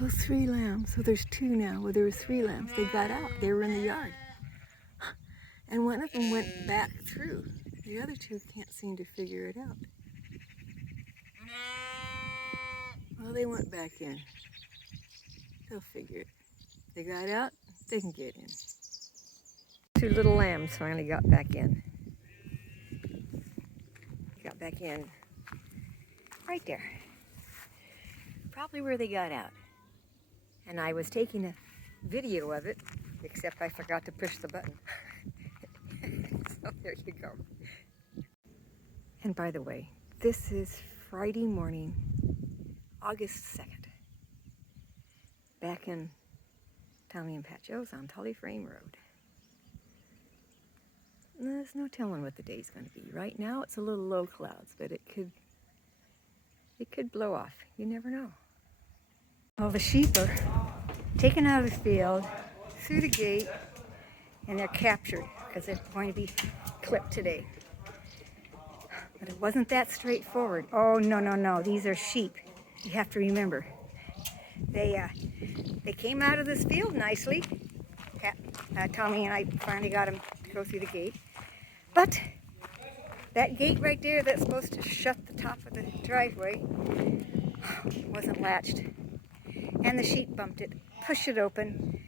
Those 3 lambs, so there's 2 now. Well, there were 3 lambs. They got out. They were in the yard. And one of them went back through. The other 2 can't seem to figure it out. Well, they went back in. They'll figure it. They got out, they can get in. 2 little lambs finally got back in. Got back in right there. Probably where they got out. And I was taking a video of it, except I forgot to push the button. So there you go. And by the way, this is Friday morning, August 2nd. Back in Tommy and Pat Joe's on Tully Frame Road. There's no telling what the day's going to be. Right now it's a little low clouds, but it could blow off. You never know. Well, the sheep are taken out of the field, through the gate, and they're captured because they're going to be clipped today. But it wasn't that straightforward. Oh, no. These are sheep. You have to remember. They came out of this field nicely. Tommy and I finally got them to go through the gate. But that gate right there that's supposed to shut the top of the driveway wasn't latched. And the sheep bumped it, pushed it open,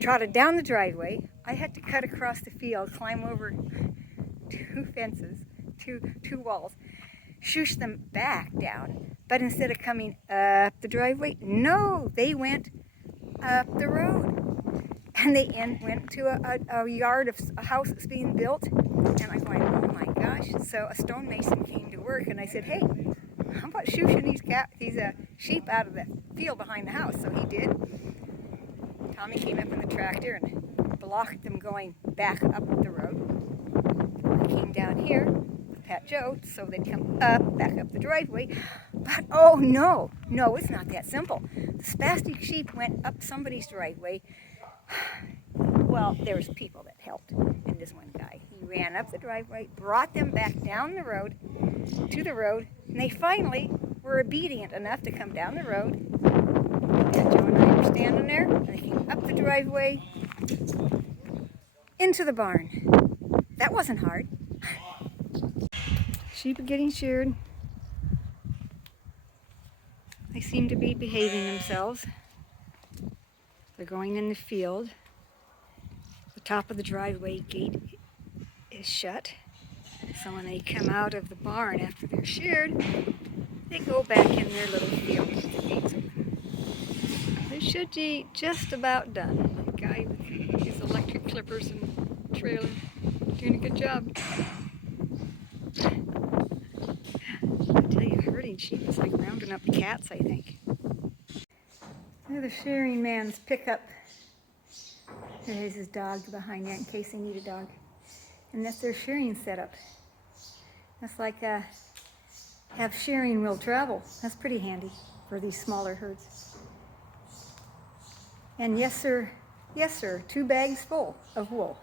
trotted down the driveway. I had to cut across the field, climb over 2 fences, two walls, shoosh them back down. But instead of coming up the driveway, no, they went up the road. And they went to a yard of a house that's being built. And I'm going, oh my gosh. So a stonemason came to work and I said, hey, how about shooshing these sheep out of the field behind the house? So he did. Tommy came up in the tractor and blocked them going back up the road. I came down here with Pat Joe so they'd come back up the driveway. But oh no, it's not that simple. The spastic sheep went up somebody's driveway. Well, there was people that helped, and this one guy, he ran up the driveway, brought them back down the road, to the road, and they finally were obedient enough to come down the road. And Joe and I were standing there, and they came up the driveway, into the barn. That wasn't hard. Sheep are getting sheared. They seem to be behaving themselves. They're going in the field. The top of the driveway gate is shut. So when they come out of the barn after they're sheared, they go back in their little field with the gates open. They should be just about done. The guy with his electric clippers and trailer doing a good job. I tell you, herding sheep is like rounding up cats, I think. There's the shearing man's pickup. There's his dog behind there in case they need a dog. And that's their shearing setup. That's like have shearing will travel. That's pretty handy for these smaller herds. And yes sir, 2 bags full of wool.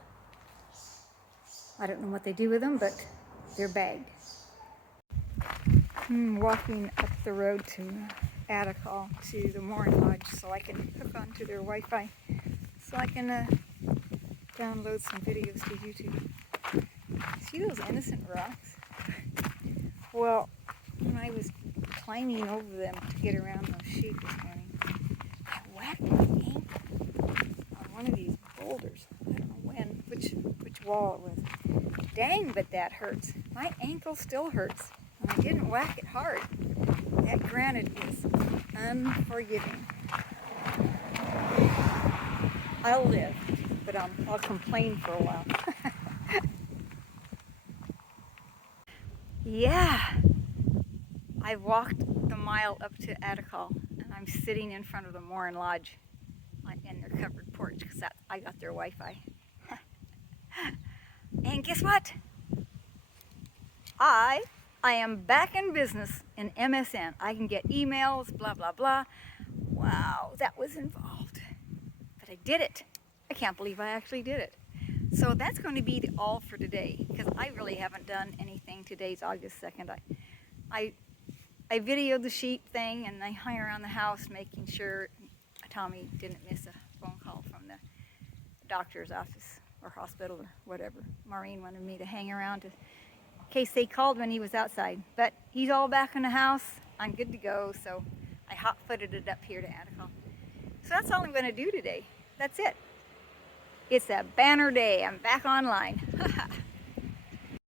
I don't know what they do with them, but they're bagged. Walking up the road to Attica to the Morin Lodge so I can hook onto their Wi-Fi so I can download some videos to YouTube. See those innocent rocks? Well, when I was climbing over them to get around those sheep this morning, I whacked my ankle on one of these boulders. I don't know when, which wall it was. Dang, but that hurts. My ankle still hurts. And I didn't whack it hard. That granite is unforgiving. I'll live, but I'll complain for a while. Yeah, I walked the mile up to Attica, and I'm sitting in front of the Morin Lodge in their covered porch because I got their Wi-Fi. And guess what? I am back in business in MSN. I can get emails, blah, blah, blah. Wow, that was involved. But I did it. I can't believe I actually did it. So that's going to be the all for today, because I really haven't done anything. Today's August 2nd. I I videoed the sheep thing, and I hung around the house making sure Tommy didn't miss a phone call from the doctor's office or hospital or whatever. Maureen wanted me to hang around in case they called when he was outside. But he's all back in the house. I'm good to go, so I hot-footed it up here to Atacama. So that's all I'm going to do today. That's it. It's a banner day. I'm back online.